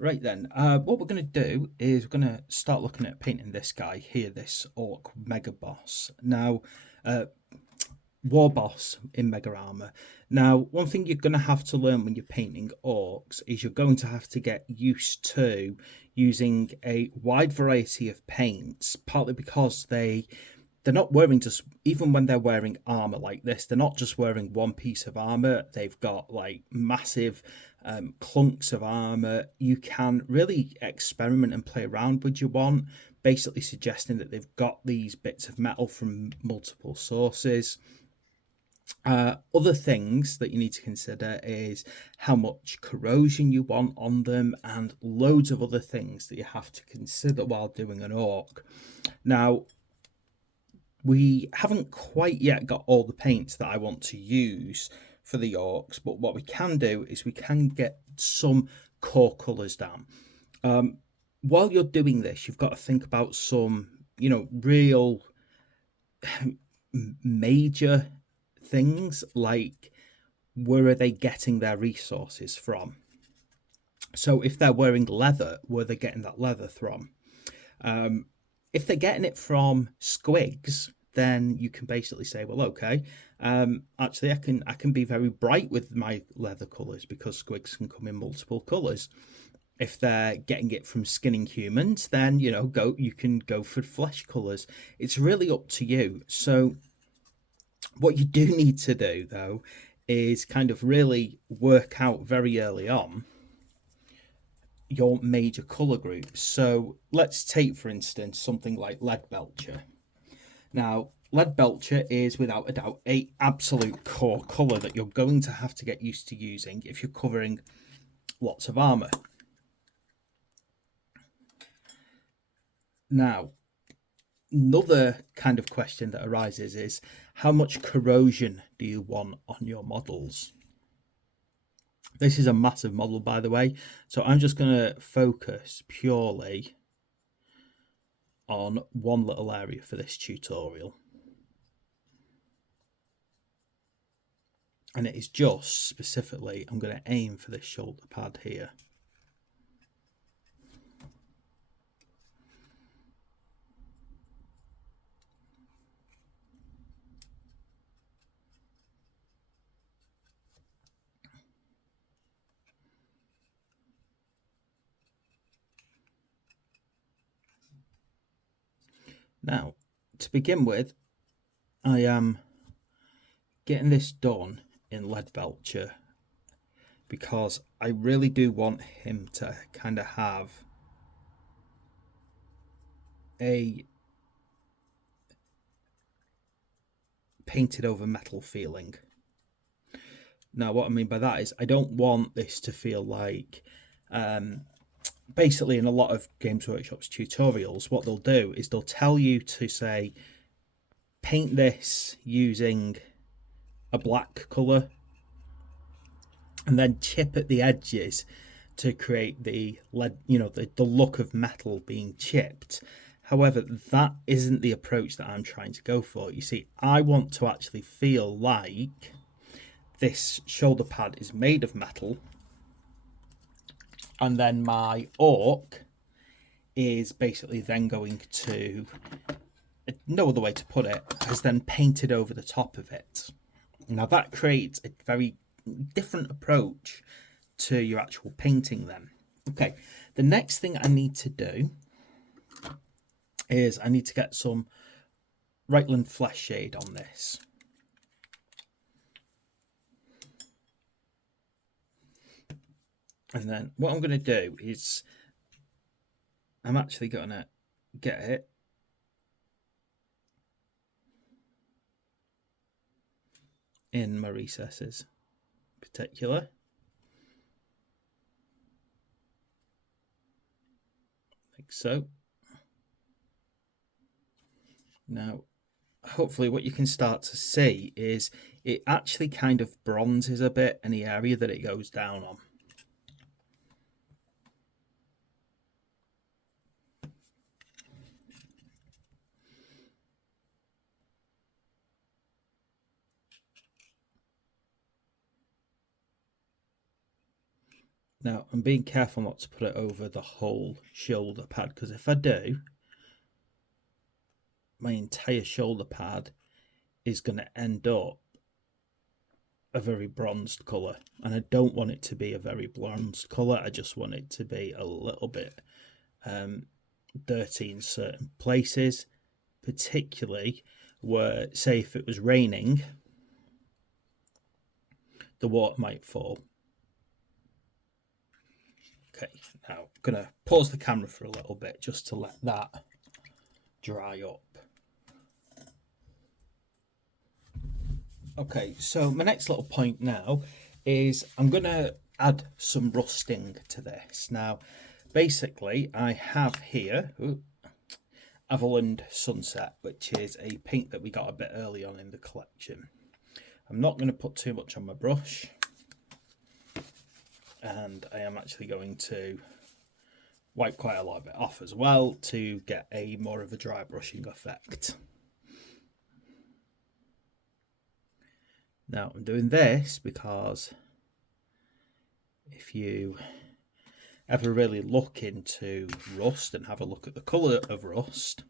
Right then, what we're going to do is we're going to start looking at painting this guy here, this Orc Mega Boss. Now, Warboss in Mega Armour. Now, one thing you're going to have to learn when you're painting Orcs is you're going to have to get used to using a wide variety of paints, partly because they're not wearing just, even when they're wearing armor like this, they're not just wearing one piece of armor. They've got like massive clunks of armor. You can really experiment and play around with your one, basically suggesting that they've got these bits of metal from multiple sources. Other things that you need to consider is how much corrosion you want on them, and loads of other things that you have to consider while doing an orc. Now, we haven't quite yet got all the paints that I want to use for the orcs, but what we can do is we can get some core colours down. While you're doing this, you've got to think about some, real major things, like where are they getting their resources from? So if they're wearing leather, where are they getting that leather from? If they're getting it from squigs, then you can basically say, well, okay, actually I can be very bright with my leather colours because squigs can come in multiple colours. If they're getting it from skinning humans, then you can go for flesh colours. It's really up to you. So what you do need to do though is kind of really work out very early on your major colour groups. So let's take, for instance, something like Lead Belcher. Now, Lead Belcher is without a doubt a absolute core colour that you're going to have to get used to using if you're covering lots of armour. Now, another kind of question that arises is how much corrosion do you want on your models? This is a massive model, by the way, so I'm just going to focus purely on one little area for this tutorial. And it is just specifically, I'm going to aim for this shoulder pad here. Now, to begin with, I am getting this done in Lead Belcher because I really do want him to kind of have a painted over metal feeling. Now, what I mean by that is I don't want this to feel like basically in a lot of Games Workshop's tutorials, what they'll do is they'll tell you to say, paint this using a black colour and then chip at the edges to create the lead, the look of metal being chipped. However, that isn't the approach that I'm trying to go for. You see, I want to actually feel like this shoulder pad is made of metal, and then my orc is basically then going to, no other way to put it, has then painted over the top of it. Now that creates a very different approach to your actual painting then. Okay, the next thing I need to do is I need to get some Reikland Flesh Shade on this. And then what I'm going to do is I'm actually going to get it in my recesses in particular. Like so. Now, hopefully what you can start to see is it actually kind of bronzes a bit in the area that it goes down on. Now, I'm being careful not to put it over the whole shoulder pad, because if I do, my entire shoulder pad is going to end up a very bronzed colour, and I don't want it to be a very bronzed colour. I just want it to be a little bit dirty in certain places, particularly where, say, if it was raining, the water might fall. Okay, now I'm going to pause the camera for a little bit just to let that dry up. Okay, so my next little point now is I'm going to add some rusting to this. Now, basically, I have here Avalon Sunset, which is a paint that we got a bit early on in the collection. I'm not going to put too much on my brush, and I am actually going to wipe quite a lot of it off as well to get a more of a dry brushing effect. Now, I'm doing this because if you ever really look into rust and have a look at the colour of rust,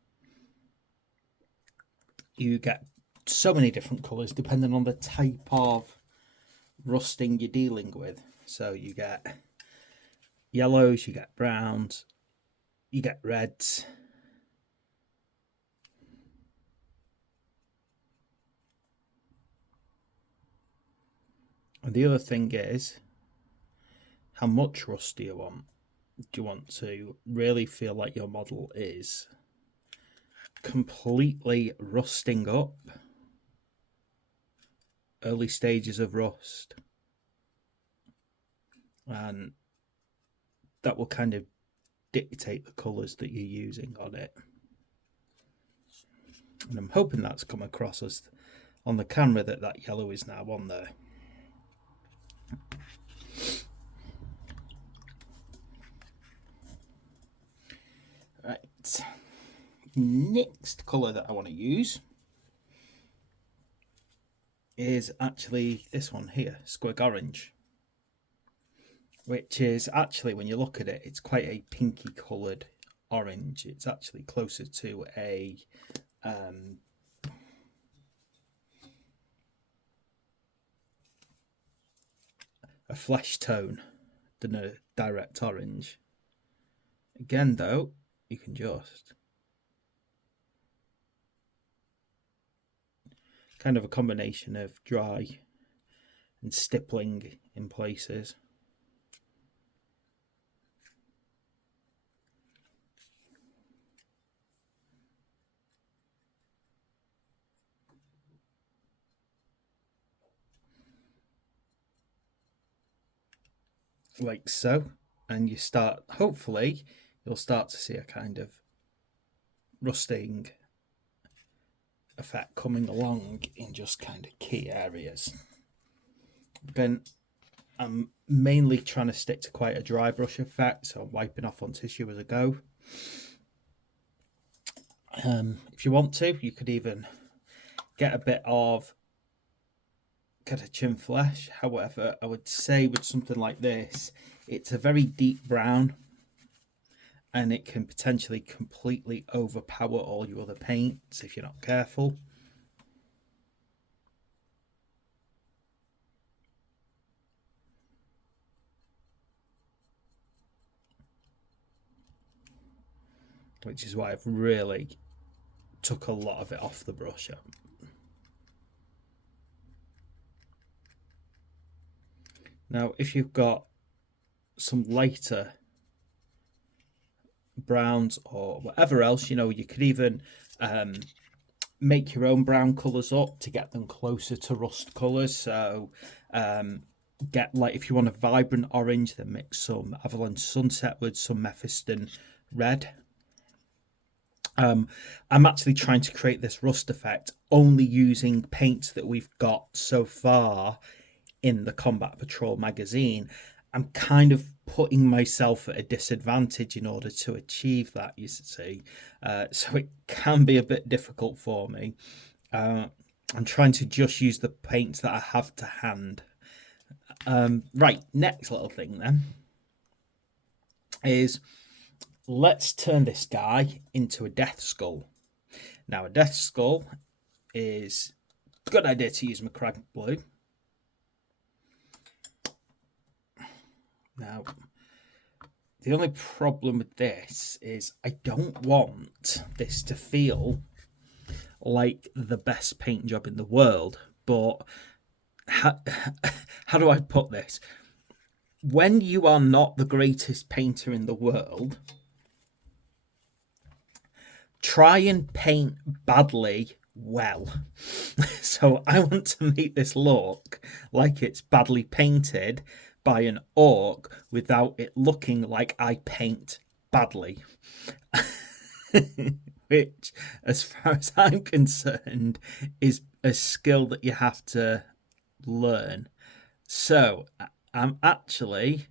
you get so many different colours depending on the type of rusting you're dealing with. So you get yellows, you get browns, you get reds. And the other thing is, how much rust do you want? Do you want to really feel like your model is completely rusting up? Early stages of rust. And that will kind of dictate the colours that you're using on it. And I'm hoping that's come across as on the camera that yellow is now on there. Right, next colour that I want to use is actually this one here, Squig Orange, which is actually, when you look at it, it's quite a pinky coloured orange. It's actually closer to a flesh tone than a direct orange. Again, though, you can just kind of a combination of dry and stippling in places. Like so, and you start, hopefully you'll start to see a kind of rusting effect coming along in just kind of key areas. Then I'm mainly trying to stick to quite a dry brush effect, so I'm wiping off on tissue as I go. If you want to, you could even get a bit of kind of chin flesh. However, I would say with something like this, it's a very deep brown, and it can potentially completely overpower all your other paints if you're not careful. Which is why I've really took a lot of it off the brush. Now, if you've got some lighter browns or whatever else, you know, you could even make your own brown colours up to get them closer to rust colours. So get, like, if you want a vibrant orange, then mix some Avalon Sunset with some Mephiston red. I'm actually trying to create this rust effect only using paints that we've got so far in the Combat Patrol magazine. I'm kind of putting myself at a disadvantage in order to achieve that, you see. So it can be a bit difficult for me. I'm trying to just use the paints that I have to hand. Right, next little thing then is let's turn this guy into a Deathskull. Now, a Deathskull is a good idea to use McCrag Blue. Now, the only problem with this is I don't want this to feel like the best paint job in the world, but how do I put this? When you are not the greatest painter in the world, try and paint badly well. So I want to make this look like it's badly painted by an orc without it looking like I paint badly. Which, as far as I'm concerned, is a skill that you have to learn. So I'm actually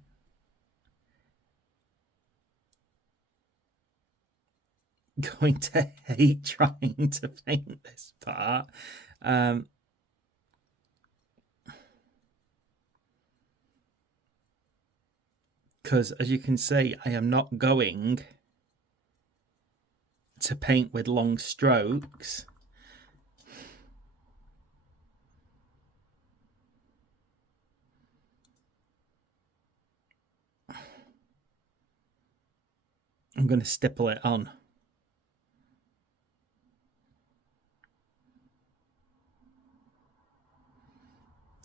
going to hate trying to paint this part. Because as you can see, I am not going to paint with long strokes. I'm going to stipple it on.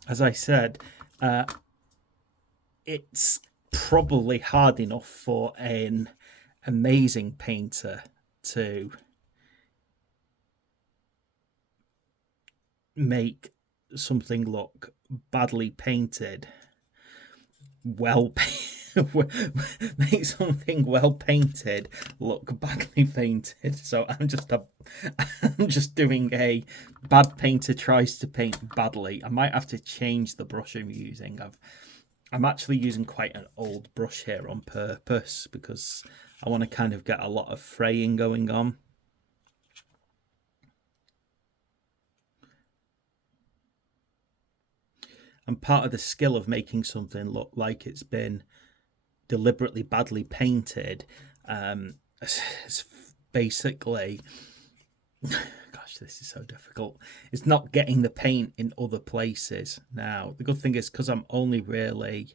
As I said, it's probably hard enough for an amazing painter to make something look badly painted. Make something well painted look badly painted. So I'm just doing a bad painter tries to paint badly. I might have to change the brush I'm using. I'm actually using quite an old brush here on purpose because I want to kind of get a lot of fraying going on. And part of the skill of making something look like it's been deliberately badly painted is basically, gosh, this is so difficult. It's not getting the paint in other places. Now, the good thing is because I'm only really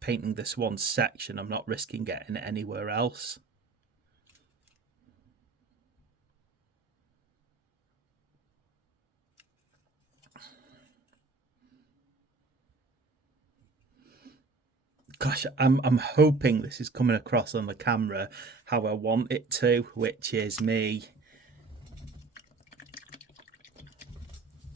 painting this one section, I'm not risking getting it anywhere else. Gosh, I'm hoping this is coming across on the camera how I want it to, which is me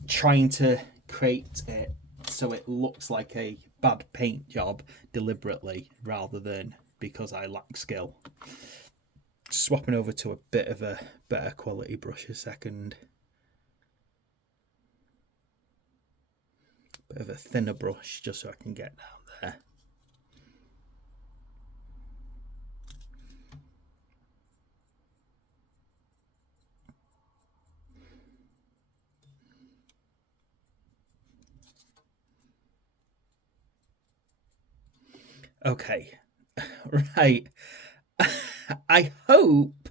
trying to create it so it looks like a bad paint job deliberately rather than because I lack skill. Swapping over to a bit of a better quality brush a second. Bit of a thinner brush just so I can get down there. Okay, right. I hope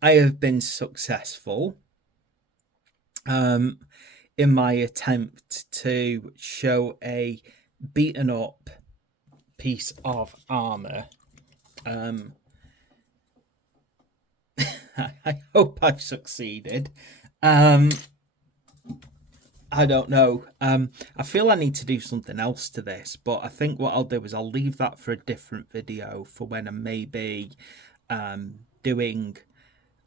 I have been successful in my attempt to show a beaten up piece of armor. I hope I've succeeded. I don't know. I feel I need to do something else to this, but I think what I'll do is I'll leave that for a different video for when I'm maybe doing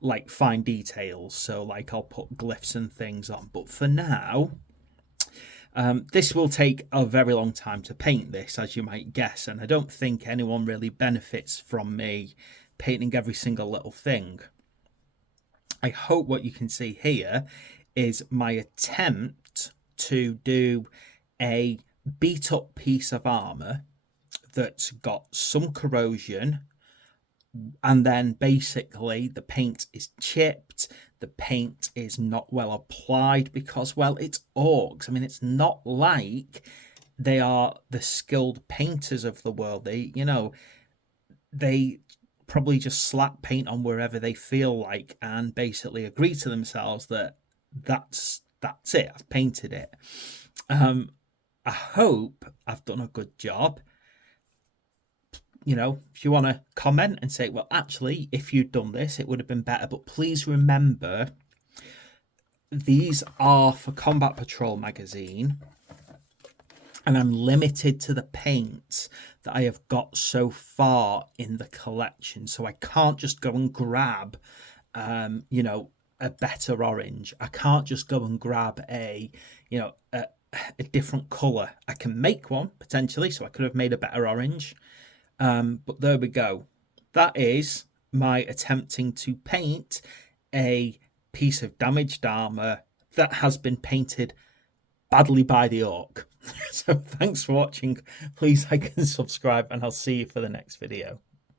like fine details. So like I'll put glyphs and things on. But for now, this will take a very long time to paint this, as you might guess. And I don't think anyone really benefits from me painting every single little thing. I hope what you can see here is my attempt to do a beat up piece of armor that's got some corrosion, and then basically the paint is chipped, the paint is not well applied because, well, it's orcs. I mean, it's not like they are the skilled painters of the world. They probably just slap paint on wherever they feel like and basically agree to themselves that that's it. I've painted it. I hope I've done a good job. If you want to comment and say, well, actually, if you'd done this, it would have been better. But please remember, these are for Combat Patrol magazine, and I'm limited to the paints that I have got so far in the collection. So I can't just go and grab, a better orange. I can't just go and grab a different colour. I can make one, potentially, so I could have made a better orange. But there we go. That is my attempting to paint a piece of damaged armour that has been painted badly by the orc. So thanks for watching. Please like and subscribe, and I'll see you for the next video.